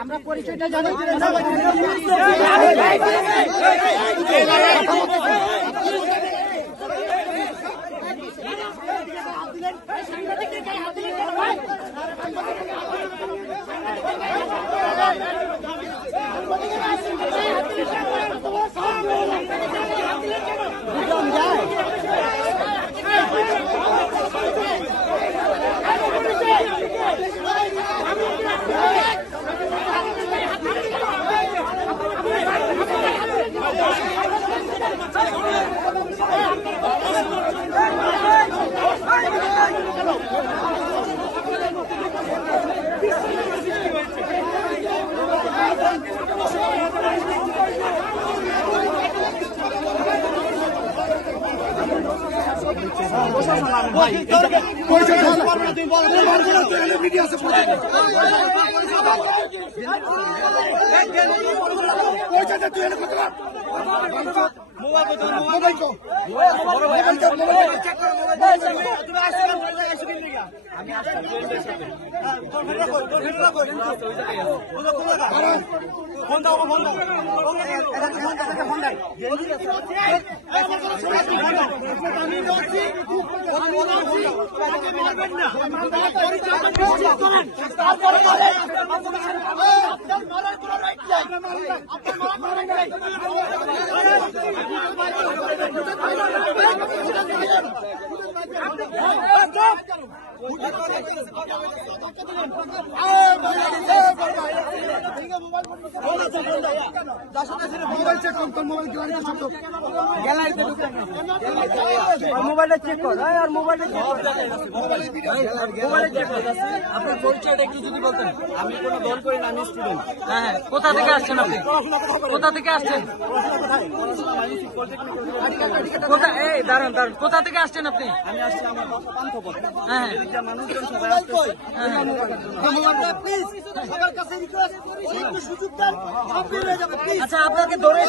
আমরা পরিচয়টা জানাই মোবাইলটা চেক কর আর মোবাইলটা চেক কর। আপনার পরিচয়টা একটু যদি বলতেন। আমি কোনো দল করি না, আমি স্টুডেন্ট। হ্যাঁ, কোথা থেকে আসছেন আপনি? কোথা থেকে আসছেন? এই দাঁড়ান দাঁড়ান, কোথা থেকে আসছেন আপনি? আমি আসছি আমার পান্থপথ। হ্যাঁ, মানুষজন সবাই আসতেছে। আচ্ছা, আপনাকে ধরে